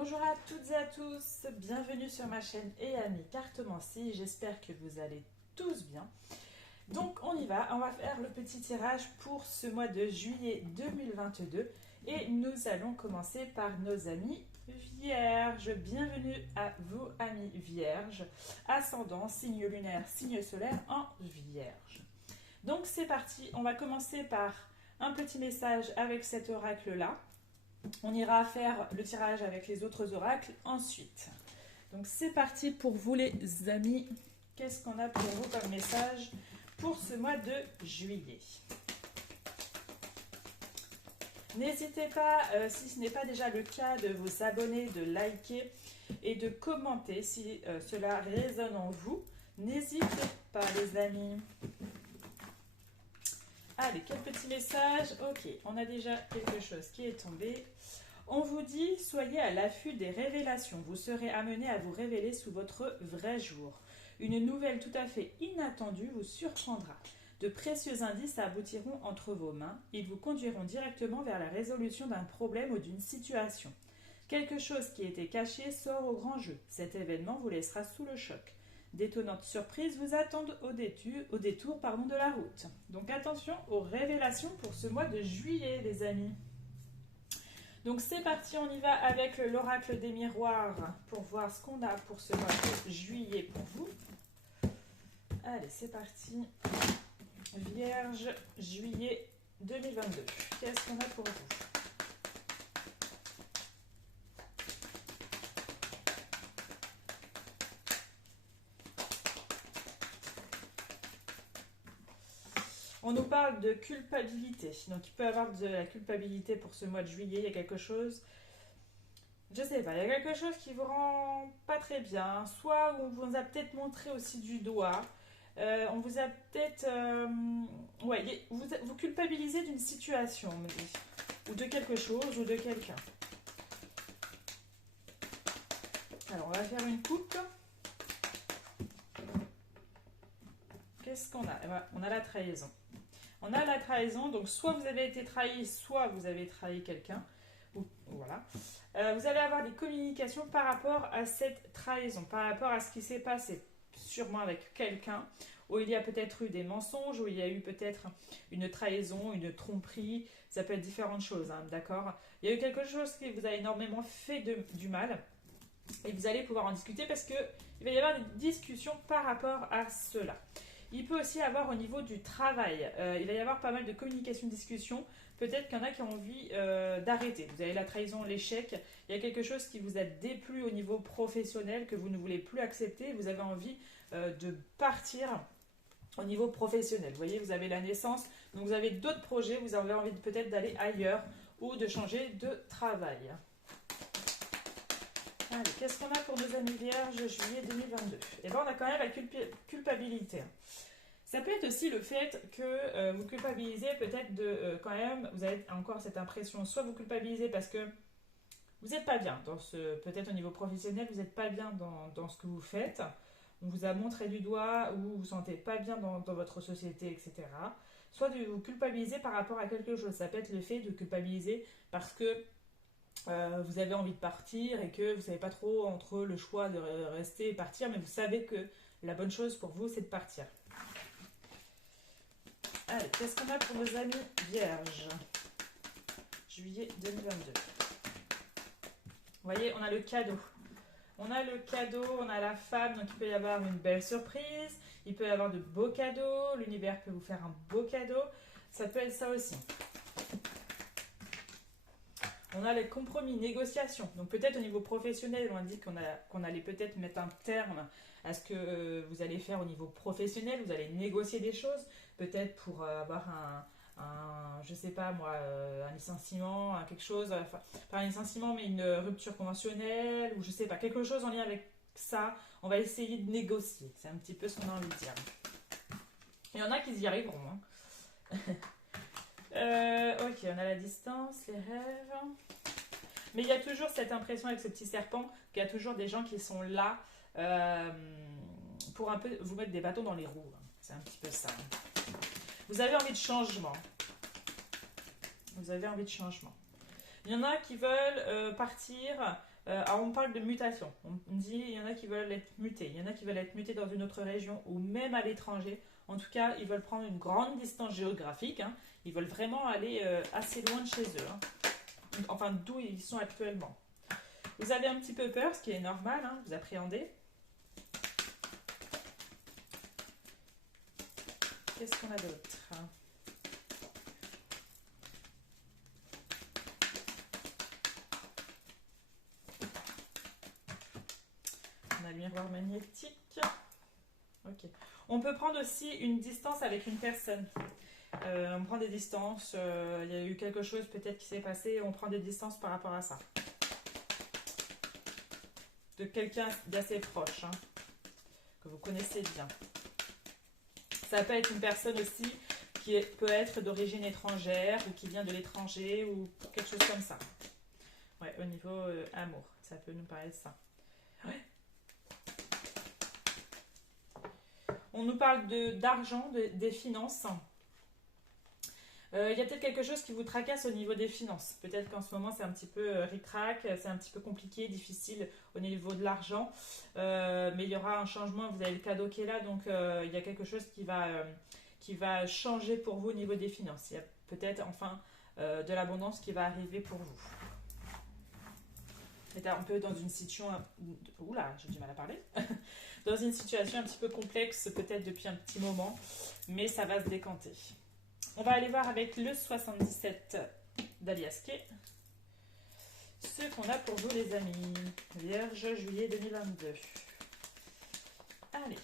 Bonjour à toutes et à tous, bienvenue sur ma chaîne et amis Cartomancie, j'espère que vous allez tous bien. Donc on y va, on va faire le petit tirage pour ce mois de juillet 2022 et nous allons commencer par nos amis vierges. Bienvenue à vous amis vierges, ascendant, signe lunaire, signe solaire en vierge. Donc c'est parti, on va commencer par un petit message avec cet oracle-là. On ira faire le tirage avec les autres oracles ensuite. Donc c'est parti pour vous les amis. Qu'est-ce qu'on a pour vous comme message pour ce mois de juillet? N'hésitez pas, si ce n'est pas déjà le cas, de vous abonner, de liker et de commenter si cela résonne en vous. N'hésitez pas les amis. Allez, quel petit message? Ok, on a déjà quelque chose qui est tombé. On vous dit, soyez à l'affût des révélations. Vous serez amené à vous révéler sous votre vrai jour. Une nouvelle tout à fait inattendue vous surprendra. De précieux indices aboutiront entre vos mains. Ils vous conduiront directement vers la résolution d'un problème ou d'une situation. Quelque chose qui était caché sort au grand jeu. Cet événement vous laissera sous le choc. D'étonnantes surprises vous attendent au détour de la route. Donc attention aux révélations pour ce mois de juillet les amis. Donc c'est parti, on y va avec l'oracle des miroirs pour voir ce qu'on a pour ce mois de juillet pour vous. Allez, c'est parti. Vierge, juillet 2022. Qu'est-ce qu'on a pour vous ? On nous parle de culpabilité. Donc il peut y avoir de la culpabilité pour ce mois de juillet. Il y a quelque chose, je sais pas, il y a quelque chose qui vous rend pas très bien. Soit on vous a peut-être montré aussi du doigt. On vous a peut-être... ouais, vous culpabilisez d'une situation, on me dit. Ou de quelque chose, ou de quelqu'un. Alors on va faire une coupe. Qu'est-ce qu'on a? Eh ben, on a la trahison. On a la trahison, donc soit vous avez été trahi, soit vous avez trahi quelqu'un. Voilà. Vous allez avoir des communications par rapport à cette trahison, par rapport à ce qui s'est passé, sûrement avec quelqu'un, où il y a peut-être eu des mensonges, où il y a eu peut-être une trahison, une tromperie, ça peut être différentes choses, hein, d'accord? Il y a eu quelque chose qui vous a énormément fait du mal, et vous allez pouvoir en discuter parce qu'il va y avoir une discussion par rapport à cela. Il peut aussi y avoir au niveau du travail, il va y avoir pas mal de communication, discussion. Peut-être qu'il y en a qui ont envie d'arrêter. Vous avez la trahison, l'échec. Il y a quelque chose qui vous a déplu au niveau professionnel, que vous ne voulez plus accepter. Vous avez envie de partir au niveau professionnel. Vous voyez, vous avez la naissance, donc vous avez d'autres projets. Vous avez envie peut-être d'aller ailleurs ou de changer de travail. Allez, qu'est-ce qu'on a pour nos amis vierges juillet 2022? Et bien, on a quand même la culpabilité. Ça peut être aussi le fait que vous culpabilisez peut-être de quand même, vous avez encore cette impression, soit vous culpabilisez parce que vous n'êtes pas bien dans peut-être au niveau professionnel, vous n'êtes pas bien dans ce que vous faites. On vous a montré du doigt ou vous ne vous sentez pas bien dans votre société, etc. Soit de vous culpabiliser par rapport à quelque chose. Ça peut être le fait de culpabiliser parce que vous avez envie de partir et que vous ne savez pas trop entre le choix de rester et partir, mais vous savez que la bonne chose pour vous, c'est de partir. Allez, qu'est-ce qu'on a pour nos amis vierges? Juillet 2022. Vous voyez, on a le cadeau. On a le cadeau, on a la femme, donc il peut y avoir une belle surprise, il peut y avoir de beaux cadeaux, l'univers peut vous faire un beau cadeau, ça peut être ça aussi. On a les compromis, négociations. Donc peut-être au niveau professionnel, on a dit qu'on allait peut-être mettre un terme à ce que vous allez faire au niveau professionnel. Vous allez négocier des choses, peut-être pour avoir je sais pas moi, un licenciement, quelque chose, enfin, pas un licenciement, mais une rupture conventionnelle, ou je sais pas, quelque chose en lien avec ça. On va essayer de négocier. C'est un petit peu ce qu'on a envie de dire. Il y en a qui y arriveront. Hein. Ok, on a la distance, les rêves. Mais il y a toujours cette impression avec ce petit serpent qu'il y a toujours des gens qui sont là pour un peu vous mettre des bâtons dans les roues. C'est un petit peu ça. Vous avez envie de changement. Vous avez envie de changement. Il y en a qui veulent partir Alors on parle de mutation. On dit il y en a qui veulent être mutés, il y en a qui veulent être mutés dans une autre région ou même à l'étranger. En tout cas, ils veulent prendre une grande distance géographique, hein. Ils veulent vraiment aller assez loin de chez eux, hein. Enfin, d'où ils sont actuellement. Vous avez un petit peu peur, ce qui est normal, hein, vous appréhendez. Qu'est-ce qu'on a d'autre? On a le miroir magnétique. Ok. On peut prendre aussi une distance avec une personne. On prend des distances. Il y a eu quelque chose peut-être qui s'est passé. On prend des distances par rapport à ça. De quelqu'un d'assez proche, hein, que vous connaissez bien. Ça peut être une personne aussi qui peut être d'origine étrangère ou qui vient de l'étranger ou quelque chose comme ça. Ouais, au niveau amour, ça peut nous parler de ça. Ouais. On nous parle d'argent, des finances. Il y a peut-être quelque chose qui vous tracasse au niveau des finances. Peut-être qu'en ce moment c'est un petit peu ric-rac, c'est un petit peu compliqué, difficile au niveau de l'argent. Mais il y aura un changement, vous avez le cadeau qui est là, donc il y a quelque chose qui va changer pour vous au niveau des finances. Il y a peut-être enfin de l'abondance qui va arriver pour vous. C'est un peu dans une situation... Oula, j'ai du mal à parler. Dans une situation un petit peu complexe, peut-être depuis un petit moment, mais ça va se décanter. On va aller voir avec le 77 d'Aliaske. Ce qu'on a pour vous les amis. Vierge, juillet 2022. Allez.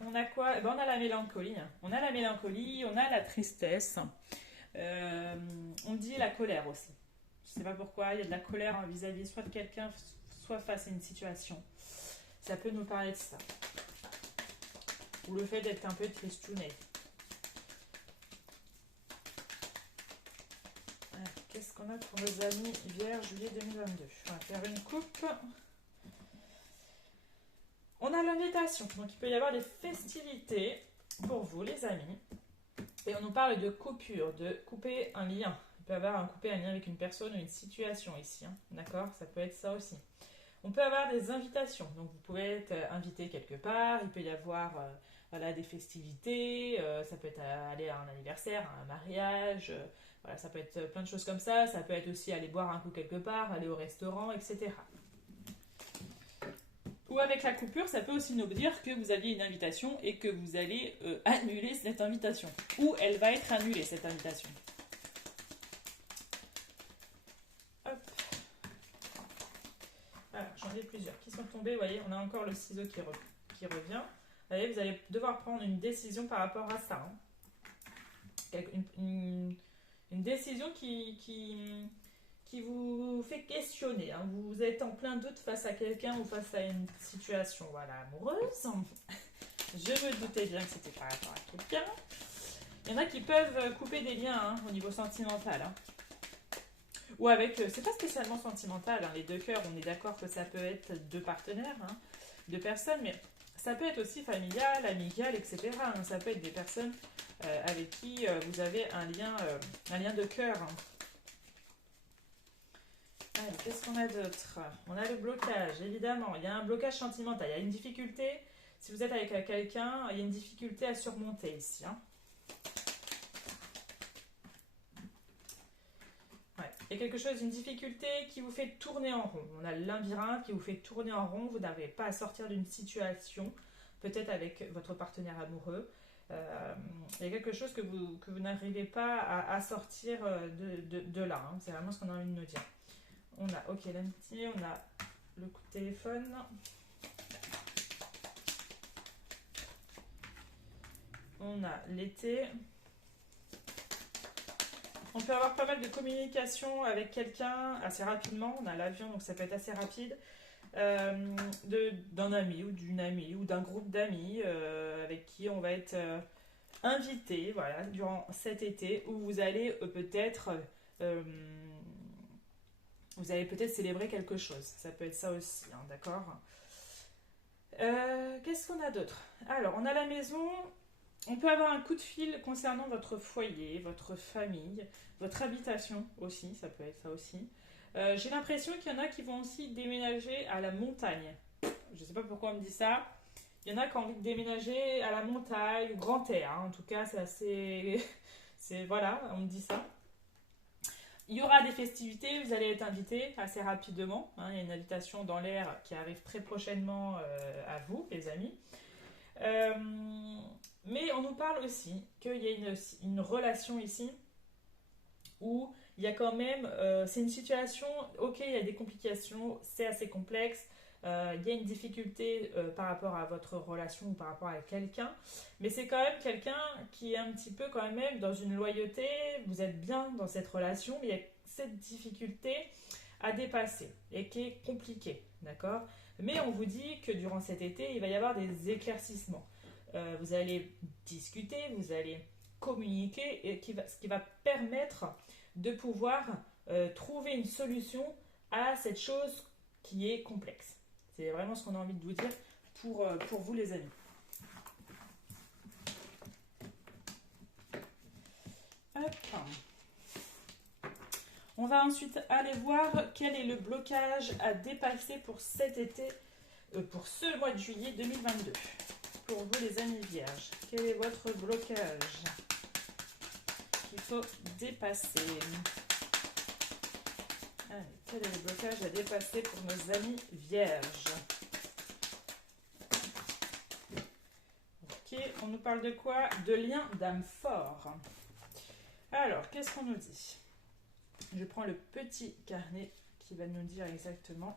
On a quoi? Eh ben, on a la mélancolie. On a la mélancolie, on a la tristesse. On dit la colère aussi. Je ne sais pas pourquoi, il y a de la colère vis-à-vis soit de quelqu'un, soit face à une situation. Ça peut nous parler de ça. Ou le fait d'être un peu tristouné. Qu'est-ce qu'on a pour nos amis Vierge, juillet 2022? On va faire une coupe. On a l'invitation. Donc il peut y avoir des festivités pour vous, les amis. Et on nous parle de coupure, de couper un lien. Il peut y avoir couper un lien avec une personne ou une situation ici. Hein. D'accord? Ça peut être ça aussi. On peut avoir des invitations. Donc vous pouvez être invité quelque part. Il peut y avoir voilà, des festivités. Ça peut être aller à un anniversaire, à un mariage. Voilà, ça peut être plein de choses comme ça. Ça peut être aussi aller boire un coup quelque part, aller au restaurant, etc. Ou avec la coupure, ça peut aussi nous dire que vous aviez une invitation et que vous allez annuler cette invitation. Ou elle va être annulée, cette invitation. Hop. Alors, j'en ai plusieurs qui sont tombés. Vous voyez, on a encore le ciseau qui revient. Vous voyez, vous allez devoir prendre une décision par rapport à ça. Hein. Une décision qui vous fait questionner. Hein. Vous êtes en plein doute face à quelqu'un ou face à une situation voilà, amoureuse. Je me doutais bien que c'était par rapport à quelqu'un. Il y en a qui peuvent couper des liens hein, au niveau sentimental. Hein. Ou avec, c'est pas spécialement sentimental, hein, les deux cœurs, on est d'accord que ça peut être deux partenaires, hein, deux personnes, mais ça peut être aussi familial, amical, etc. Hein. Ça peut être des personnes avec qui vous avez un lien de cœur. Hein. Allez, qu'est-ce qu'on a d'autre? On a le blocage, évidemment. Il y a un blocage sentimental. Il y a une difficulté. Si vous êtes avec quelqu'un, il y a une difficulté à surmonter ici. Hein. Ouais. Il y a quelque chose, une difficulté qui vous fait tourner en rond. On a le labyrinthe qui vous fait tourner en rond. Vous n'arrivez pas à sortir d'une situation, peut-être avec votre partenaire amoureux. Il y a quelque chose que vous n'arrivez pas à sortir de là. Hein. C'est vraiment ce qu'on a envie de nous dire. On a, ok, l'amitié, on a le coup de téléphone. On a l'été. On peut avoir pas mal de communication avec quelqu'un assez rapidement. On a l'avion, donc ça peut être assez rapide. D'un ami ou d'une amie ou d'un groupe d'amis avec qui on va être invité voilà, durant cet été où vous allez peut-être... vous allez peut-être célébrer quelque chose. Ça peut être ça aussi, hein, d'accord? Qu'est-ce qu'on a d'autre? Alors, on a la maison. On peut avoir un coup de fil concernant votre foyer, votre famille, votre habitation aussi, ça peut être ça aussi. J'ai l'impression qu'il y en a qui vont aussi déménager à la montagne. Je ne sais pas pourquoi on me dit ça. Il y en a qui ont envie de déménager à la montagne, au grand air, hein. En tout cas, c'est assez... Voilà, on me dit ça. Il y aura des festivités, vous allez être invité assez rapidement, hein. Il y a une invitation dans l'air qui arrive très prochainement à vous, les amis. Euh, mais on nous parle aussi qu'il y a une relation ici où il y a quand même, c'est une situation, ok, il y a des complications, c'est assez complexe, il y a une difficulté par rapport à votre relation ou par rapport à quelqu'un, mais c'est quand même quelqu'un qui est un petit peu quand même dans une loyauté, vous êtes bien dans cette relation, mais il y a cette difficulté à dépasser et qui est compliquée, d'accord? Mais on vous dit que durant cet été, il va y avoir des éclaircissements. Vous allez discuter, vous allez communiquer, et ce qui va permettre de pouvoir trouver une solution à cette chose qui est complexe. C'est vraiment ce qu'on a envie de vous dire pour vous les amis. Hop. On va ensuite aller voir quel est le blocage à dépasser pour cet été, pour ce mois de juillet 2022. Pour vous les amis vierges, quel est votre blocage qu'il faut dépasser? Allez, quel est le blocage à dépasser pour nos amis vierges? Ok, on nous parle de quoi? De liens d'âme fort. Alors, qu'est-ce qu'on nous dit? Je prends le petit carnet qui va nous dire exactement.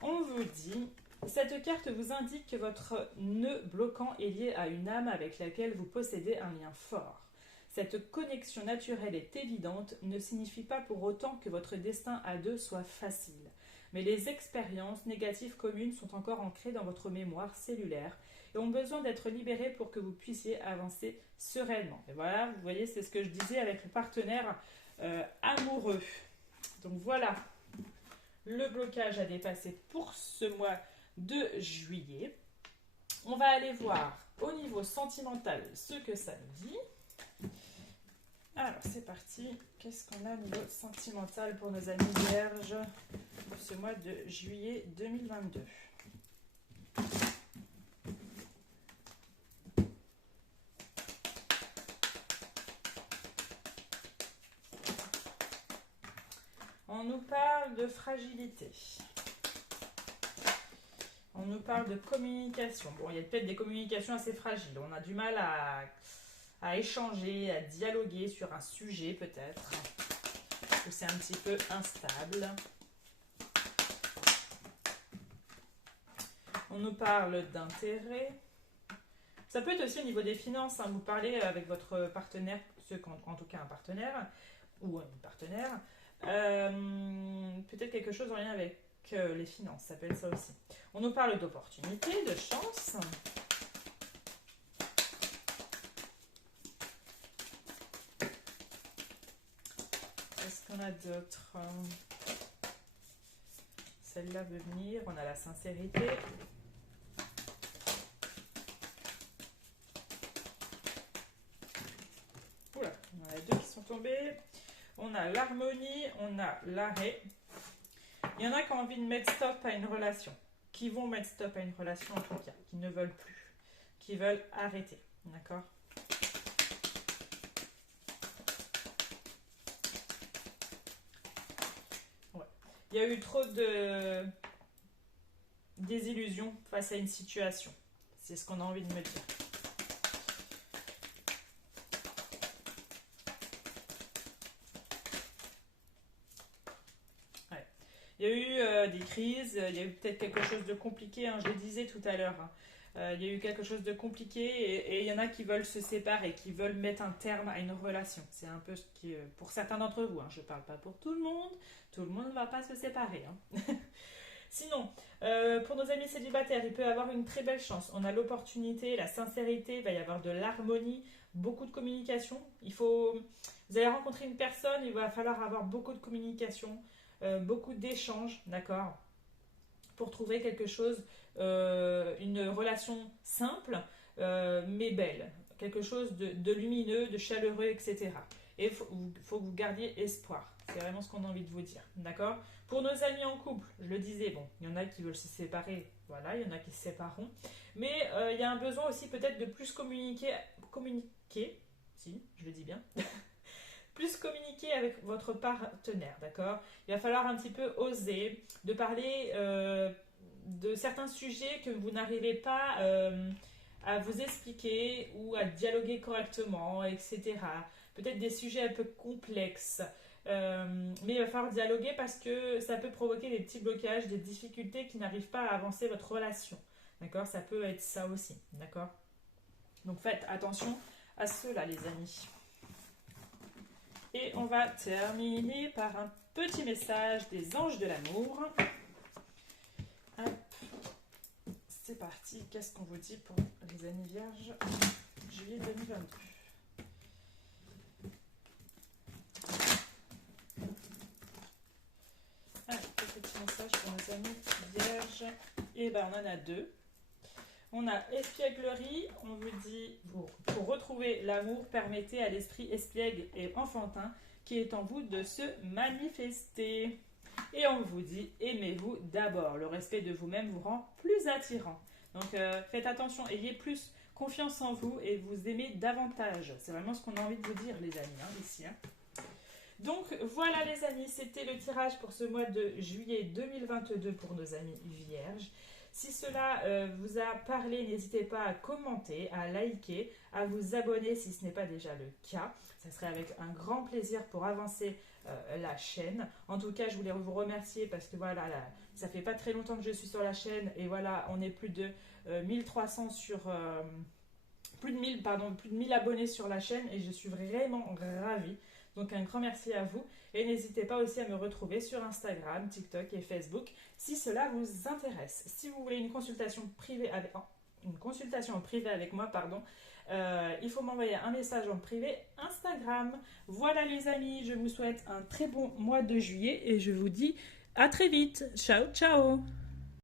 On vous dit, cette carte vous indique que votre nœud bloquant est lié à une âme avec laquelle vous possédez un lien fort. Cette connexion naturelle est évidente, ne signifie pas pour autant que votre destin à deux soit facile. Mais les expériences négatives communes sont encore ancrées dans votre mémoire cellulaire et ont besoin d'être libérées pour que vous puissiez avancer sereinement. Et voilà, vous voyez, c'est ce que je disais avec le partenaire amoureux. Donc voilà, le blocage à dépasser pour ce mois de juillet. On va aller voir au niveau sentimental ce que ça nous dit. Alors c'est parti, qu'est-ce qu'on a au niveau sentimental pour nos amis vierges pour ce mois de juillet 2022? On nous parle de fragilité. On nous parle de communication. Bon, il y a peut-être des communications assez fragiles. On a du mal à échanger, à dialoguer sur un sujet peut-être. Ou c'est un petit peu instable. On nous parle d'intérêt. Ça peut être aussi au niveau des finances. Hein. Vous parlez avec votre partenaire, en tout cas un partenaire ou une partenaire. Peut-être quelque chose en lien avec les finances, ça peut être ça aussi. On nous parle d'opportunités, de chance. Qu'est-ce qu'on a d'autre? Celle-là veut venir, on a la sincérité. Oula, on en a deux qui sont tombés. On a l'harmonie, on a l'arrêt. Il y en a qui ont envie de mettre stop à une relation, qui vont mettre stop à une relation en tout cas, qui ne veulent plus, qui veulent arrêter, d'accord? Ouais. Il y a eu trop de désillusions face à une situation, c'est ce qu'on a envie de me dire. Il y a eu des crises, il y a eu peut-être quelque chose de compliqué, hein, je le disais tout à l'heure. Hein. Il y a eu quelque chose de compliqué et il y en a qui veulent se séparer, qui veulent mettre un terme à une relation. C'est un peu ce qui, pour certains d'entre vous, hein, je ne parle pas pour tout le monde ne va pas se séparer. Hein. Sinon, pour nos amis célibataires, il peut y avoir une très belle chance. On a l'opportunité, la sincérité, il va y avoir de l'harmonie, beaucoup de communication. Vous allez rencontrer une personne, il va falloir avoir beaucoup de communication. Beaucoup d'échanges, d'accord, pour trouver quelque chose, une relation simple, mais belle, quelque chose de lumineux, de chaleureux, etc. Et il faut que vous gardiez espoir. C'est vraiment ce qu'on a envie de vous dire. D'accord? Pour nos amis en couple, je le disais, bon, il y en a qui veulent se séparer. Voilà, il y en a qui se sépareront. Mais il y a un besoin aussi peut-être de plus communiquer, si, je le dis bien, plus communiquer avec votre partenaire, d'accord? Il va falloir un petit peu oser, de parler de certains sujets que vous n'arrivez pas à vous expliquer ou à dialoguer correctement, etc. Peut-être des sujets un peu complexes. Mais il va falloir dialoguer parce que ça peut provoquer des petits blocages, des difficultés qui n'arrivent pas à avancer votre relation. D'accord? Ça peut être ça aussi. D'accord? Donc faites attention à cela, les amis. Et on va terminer par un petit message des anges de l'amour. Hop. C'est parti. Qu'est-ce qu'on vous dit pour les années vierges juillet 2022? Allez, petit message pour nos amis vierges. Et ben on en a deux. On a espièglerie, on vous dit, pour retrouver l'amour, permettez à l'esprit espiègle et enfantin qui est en vous de se manifester. Et on vous dit, aimez-vous d'abord. Le respect de vous-même vous rend plus attirant. Donc faites attention, ayez plus confiance en vous et vous aimez davantage. C'est vraiment ce qu'on a envie de vous dire, les amis, ici. Donc voilà les amis, c'était le tirage pour ce mois de juillet 2022 pour nos amis vierges. Si cela vous a parlé, n'hésitez pas à commenter, à liker, à vous abonner si ce n'est pas déjà le cas. Ça serait avec un grand plaisir pour avancer la chaîne. En tout cas, je voulais vous remercier parce que voilà, ça fait pas très longtemps que je suis sur la chaîne et voilà, on est plus de 1300 sur... plus de 1000 abonnés sur la chaîne et je suis vraiment ravie. Donc un grand merci à vous et n'hésitez pas aussi à me retrouver sur Instagram, TikTok et Facebook si cela vous intéresse. Si vous voulez une consultation en privé avec moi, il faut m'envoyer un message en privé Instagram. Voilà les amis, je vous souhaite un très bon mois de juillet et je vous dis à très vite. Ciao, ciao!